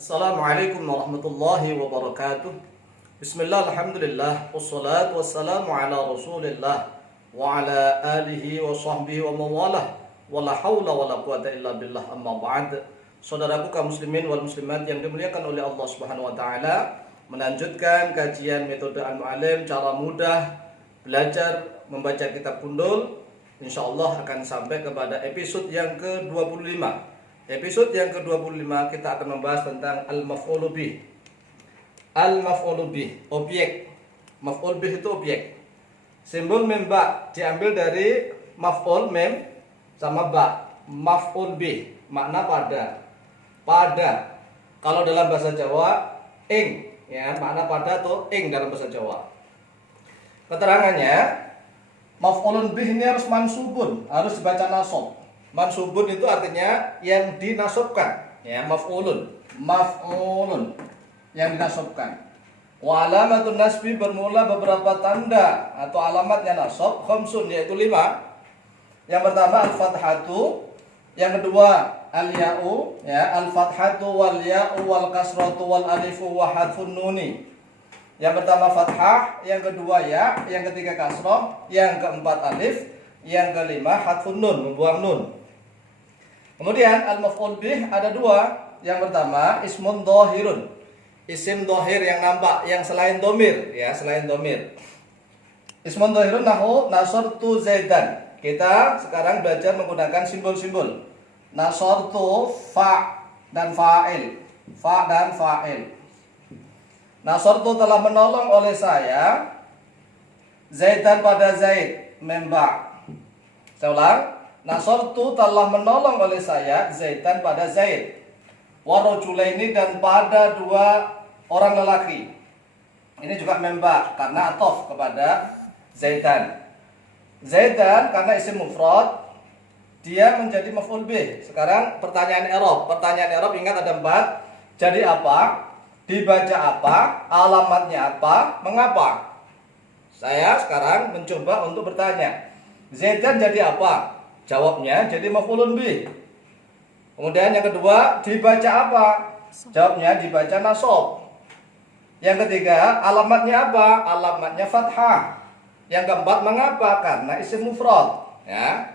Assalamualaikum warahmatullahi wabarakatuh. Bismillah, alhamdulillah, wassalatu wassalamu ala rasulillah wa ala alihi wa sahbihi wa mawalah wa la hawla wa la quwata illa billah, amma ba'd. Saudaraku kaum muslimin wal muslimat yang dimuliakan oleh Allah Subhanahu wa taala, melanjutkan kajian metode Al-Mu'allim, cara mudah belajar membaca kitab Gundul. Insyaallah akan sampai kepada episode yang ke-25. Episode yang ke-25 kita akan membahas tentang al-maf'ulu bih. Al-maf'ulu bih, objek. Maf'ul bih itu objek. Simbol mem ba diambil dari maf'ul mem sama ba. Maf'ul bih makna pada. Pada. Kalau dalam bahasa Jawa ing, ya, makna pada atau ing dalam bahasa Jawa. Keterangannya, maf'ulun bih ini harus mansubun, harus dibaca nasab. Mansubun itu artinya yang dinasabkan, ya, maf'ulun yang dinasabkan. Wa alamatun nasbi bermula beberapa tanda atau alamatnya nasab khamsun, yaitu 5. Yang pertama al-fathatu, yang kedua al-ya'u, ya, al-fathatu wal ya'u wal kasratu wal alifu wa hadfun nuni. Yang pertama fathah, yang kedua ya, yang ketiga kasrah, yang keempat alif, yang kelima hadfun nun, membuang nun. Kemudian al-maf'ul bih ada 2. Yang pertama ismun dhahirun, isim dhahir yang nampak, yang selain domir, ya, selain domir. Ismun dhahirun nahu nasartu zaidan. Kita sekarang belajar menggunakan simbol-simbol. Nasartu fa dan fa'il. Fa dan fa'il. Nasartu telah menolong oleh saya zaidan pada zaid, memba. Saya ulang. Nasartu telah menolong oleh saya zaidan pada zaid. Wa rajulaini, dan pada 2 orang lelaki. Ini juga memba karena atof kepada zaidan. Zaidan karena isim mufrad, dia menjadi maf'ul bih. Sekarang pertanyaan i'rab. Pertanyaan i'rab ingat ada 4. Jadi apa? Dibaca apa? Alamatnya apa? Mengapa? Saya sekarang mencoba untuk bertanya. Zaidan jadi apa? Jawabnya jadi maf'ulun bih. Kemudian yang kedua, dibaca apa? Jawabnya dibaca nasab. Yang ketiga, alamatnya apa? Alamatnya fathah. Yang keempat, mengapa? Karena isim mufrad, ya.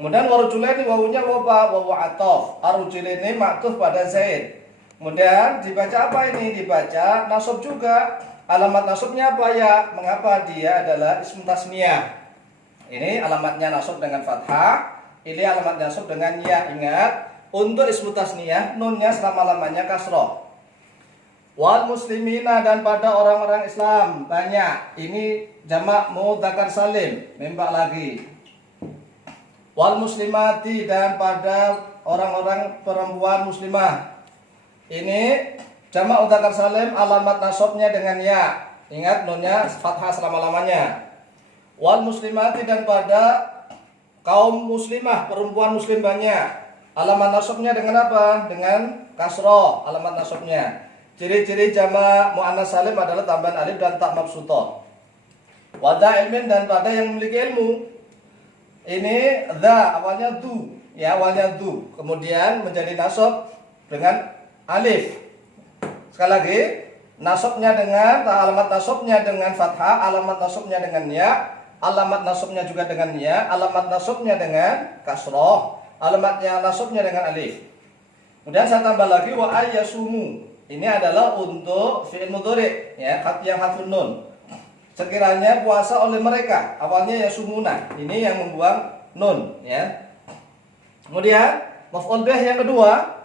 Kemudian warujulaini, wawunya wawu atof. Arujulaini ma'tuf pada zaid. Kemudian dibaca apa ini? Dibaca nasab juga. Alamat nasabnya apa ya? Mengapa? Dia adalah ism tasniyah. Ini alamatnya nasab dengan fathah, ini alamatnya nasab dengan ya. Ingat, untuk ismu tasniyah nunnya selama-lamanya kasroh. Wal muslimina, dan pada orang-orang Islam banyak. Ini jamak mudzakkar salim, membak lagi. Wal muslimati, dan pada orang-orang perempuan muslimah. Ini jamak mudzakkar salim, alamat nasabnya dengan ya. Ingat, nunnya fathah selama-lamanya. Wal muslimati, dan pada kaum muslimah, perempuan muslim banyak. Alamat nasabnya dengan apa? Dengan kasroh, alamat nasabnya. Ciri-ciri jamak muannas salim adalah tambahan alif dan ta mabsutah. Wada ilmin, dan pada yang memiliki ilmu. Ini dha, awalnya du, ya, awalnya du. Kemudian menjadi nasab dengan alif. Sekali lagi, nasabnya dengan alamat nasabnya dengan fathah, alamat nasabnya dengan ya. Alamat nasabnya juga dengan ya, alamat nasabnya dengan kasroh, alamatnya nasabnya dengan alif. Kemudian saya tambah lagi wa ayyasumu. Ini adalah untuk fi'il mudhari', ya, yang hadfun nun. Sekiranya puasa oleh mereka, awalnya yasumuna. Ini yang membuang nun, ya. Kemudian maf'ul bih yang kedua.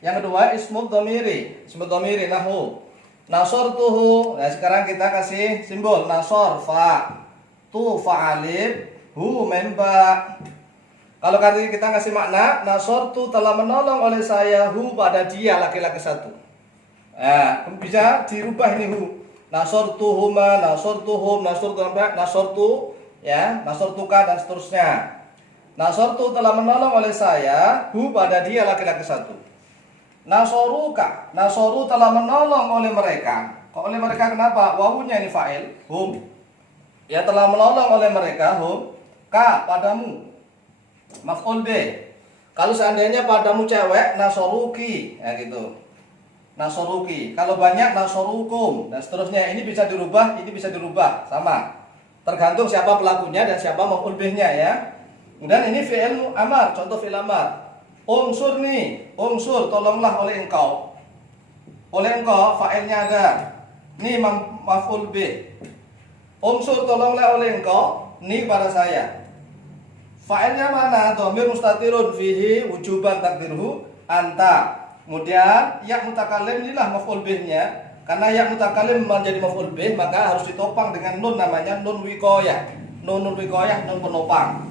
Yang kedua ismud dhamiri. Ismud dhamiri nahu nasartuhu. Nah, sekarang kita kasih simbol nasar fa. Tu fa'alib, hu memba. Kalau kali kita kasih makna, nasartu telah menolong oleh saya hu pada dia, laki-laki satu. Nah, bisa dirubah ini hu. Nasartuhuma, nasartuhum, nasartu, ya, nasartuka, dan seterusnya. Nasartu telah menolong oleh saya hu pada dia, laki-laki satu. Nasaruka, nasaru telah menolong oleh mereka. Kok oleh mereka kenapa? Wawunya ini fa'il, hum. Ya, telah menolong oleh mereka hum, ka, padamu, maf'ul bih. Kalau seandainya padamu cewek, nasoruki, ya gitu. nasoruki. Kalau banyak nasorukum dan seterusnya. Ini bisa dirubah, sama. Tergantung siapa pelakunya dan siapa maf'ul bihnya ya. Kemudian ini fi'il amar, contoh fi'il amar. Unsur nih, unsur tolonglah oleh engkau. Oleh engkau fa'ilnya ada. Ini maf'ul bih. Unsur tolonglah oleh engkau, ni pada saya. Fa'ilnya mana? Dhamir mustatirun fihi wujuban takdirhu anta. Kemudian ya mutakallim inilah maf'ul bihnya. Karena ya mutakallim menjadi maf'ul bih, maka harus ditopang dengan nun, namanya nun wiqayah. Nun wiqayah, nun penopang.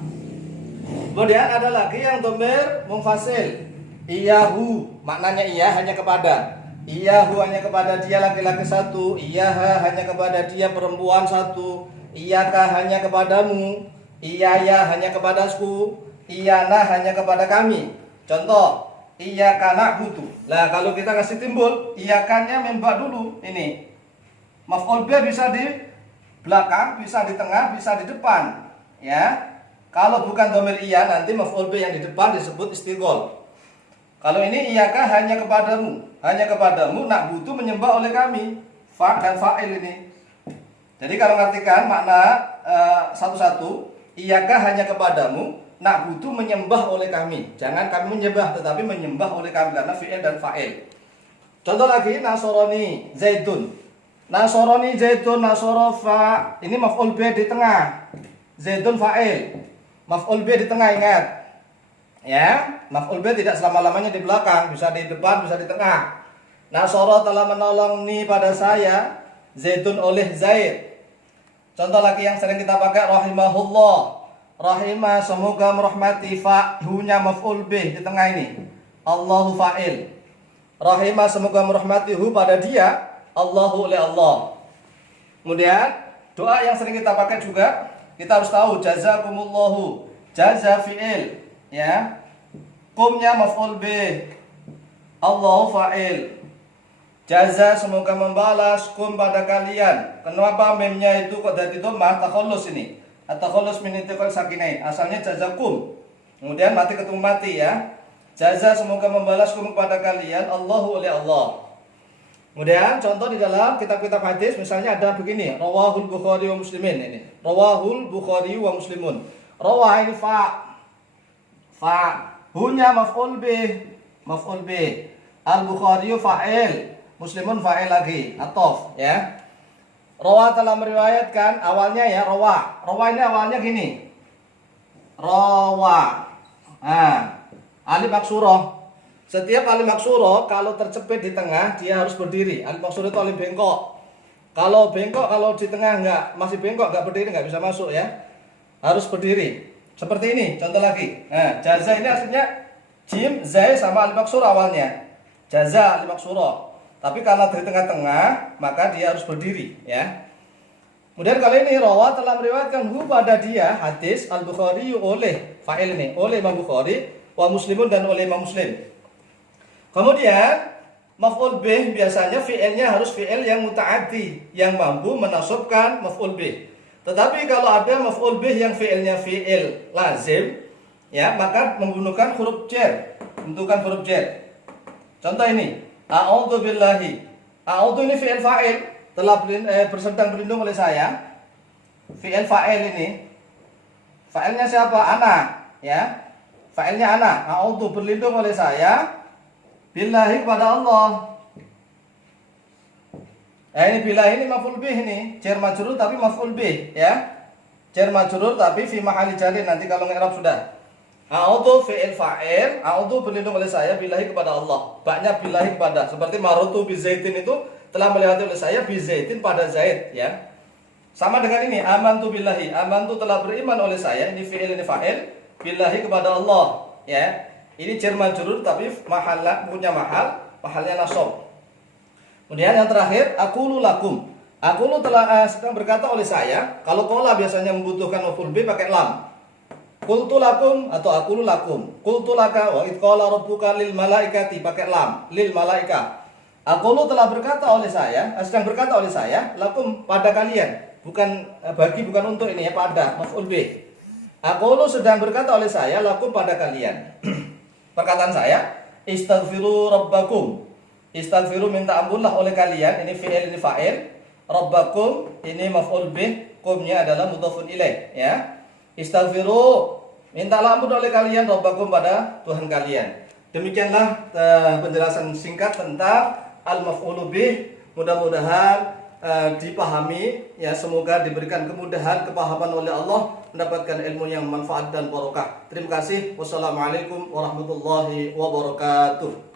Kemudian ada lagi yang dhamir munfasil. Iyahu, maknanya iya hanya kepada. Iyahu hanya kepada dia laki-laki satu, iyaha hanya kepada dia perempuan satu, iyaka hanya kepadamu, iyaya hanya kepadaku, iyana hanya kepada kami. Contoh, iyaka na'budu. Lah kalau kita kasih timbul, iyakanya membak dulu ini. Maf'ul bih bisa di belakang, bisa di tengah, bisa di depan. Ya. Kalau bukan dhamir iya, nanti maf'ul bih yang di depan disebut istighol. Kalau ini iyaka hanya kepadamu nak butuh menyembah oleh kami. Fa dan fa'il ini. Jadi kalau ngartikan makna satu-satu, iyaka hanya kepadamu nak butuh menyembah oleh kami. Jangan kami menyembah, tetapi menyembah oleh kami karena fi'il dan fa'il. Contoh lagi, nasoroni zaitun. Nasoroni zaitun, nasorofa. Ini maf'ul bih di tengah. Zaitun fa'il. Maf'ul bih di tengah, ingat. Ya, maf'ul bih tidak selama-lamanya di belakang, bisa di depan, bisa di tengah. Nasoro telah menolong ni pada saya, zaitun oleh Zaid. Contoh lagi yang sering kita pakai, rahimahullah. Rahimah semoga merahmati, fa'hunya maf'ul bih di tengah ini. Allahu fa'il. Rahimah semoga merahmati hu pada dia, Allahu oleh Allah. Kemudian doa yang sering kita pakai juga, kita harus tahu jazakumullahu, jaza fi'il. Ya, kumnya maf'ul bih, Allahu fa'il. Jaza semoga membalas kum pada kalian. Kenapa memnya itu kok dari dhammah takhallus ini? At-takhallus min intiqal sakinain. Asalnya jazakum. Kemudian mati ketemu mati ya. Jaza semoga membalas kum kepada kalian, Allahu oleh Allah. Kemudian contoh di dalam kitab-kitab hadis misalnya ada begini, rawahul Bukhari wa Muslimin ini. Rawahul Bukhari wa Muslimun. Rawah ini fa hunya maf'ul bih, al-Bukhari fa'il, Muslimun fa'il lagi, atof ya. Rawa telah meriwayatkan, awalnya ya rawa ini awalnya gini, rawa, alif maksurah. Setiap alif maksurah kalau tercepit di tengah dia harus berdiri. Alif maksurah itu alif bengkok. Kalau bengkok, kalau di tengah masih bengkok, nggak berdiri, nggak bisa masuk ya, harus berdiri. Seperti ini, contoh lagi. Nah, jaza ini aslinya jim, zai sama alif maksurah awalnya. Jaza alif maksurah. Tapi karena di tengah-tengah, maka dia harus berdiri, ya. Kemudian kali ini rawa telah meriwayatkan hu pada dia hadis al-Bukhari oleh fa'il ini, oleh Imam Bukhari, wa Muslimun dan oleh Imam Muslim. Kemudian maf'ul bih biasanya fi'ilnya harus fi'il yang muta'addi, yang mampu menasabkan maf'ul bih. Tetapi kalau ada maf'ul bih yang fi'ilnya fi'il lazim, ya, maka menggunakan huruf jar, bentukan huruf jar. Contoh ini, a'udzu billahi. A'udzu ini fi'il fa'il, telah bersedang berlindung oleh saya. Fi'il fa'il ini. Fa'ilnya siapa? Ana, ya. Fa'ilnya ana. A'udzu berlindung oleh saya billahi kepada Allah. Ini billahi ini maf'ul bih ini, jar majrur tapi maf'ul bih, ya. Jar majrur tapi fi mahalli jarin, nanti kalau ngi'rab sudah. A'udzu fi'il fa'il, a'udzu berlindung oleh saya billahi kepada Allah. Baknya billahi kepada, seperti marutu bi zaitin itu telah melewati oleh saya bi zaitin pada Zaid, ya. Sama dengan ini, amantu billahi, amantu telah beriman oleh saya, ini fi'il ini fa'il, billahi kepada Allah, ya. Ini jar majrur tapi mahalnya nasab. Kemudian yang terakhir, aqulu lakum. Aqulu telah sedang berkata oleh saya. Kalau qala biasanya membutuhkan maf'ul bih pakai lam. Qultu lakum atau aqulu lakum. Qultu laka wa id qala rabbuka lil malaikati pakai lam, lil malaika. Aqulu telah berkata oleh saya, sedang berkata oleh saya, lakum pada kalian. Bukan bagi, bukan untuk ini ya, pada maf'ul bih. Aqulu sedang berkata oleh saya, lakum pada kalian. Perkataan saya, istaghfiru rabbakum. Istaghfiru, minta ampunlah oleh kalian. Ini fi'il, ini fa'il. Rabbakum, ini maf'ul bih. Kumnya adalah mudhafun ilaih, ya. Istaghfiru, mintalah ampun oleh kalian Rabbakum, pada Tuhan kalian. Demikianlah penjelasan singkat tentang al-maf'ulu bih. Mudah-mudahan dipahami, ya. Semoga diberikan kemudahan, kepahaman oleh Allah, mendapatkan ilmu yang manfaat dan barokah. Terima kasih. Wassalamualaikum warahmatullahi wabarakatuh.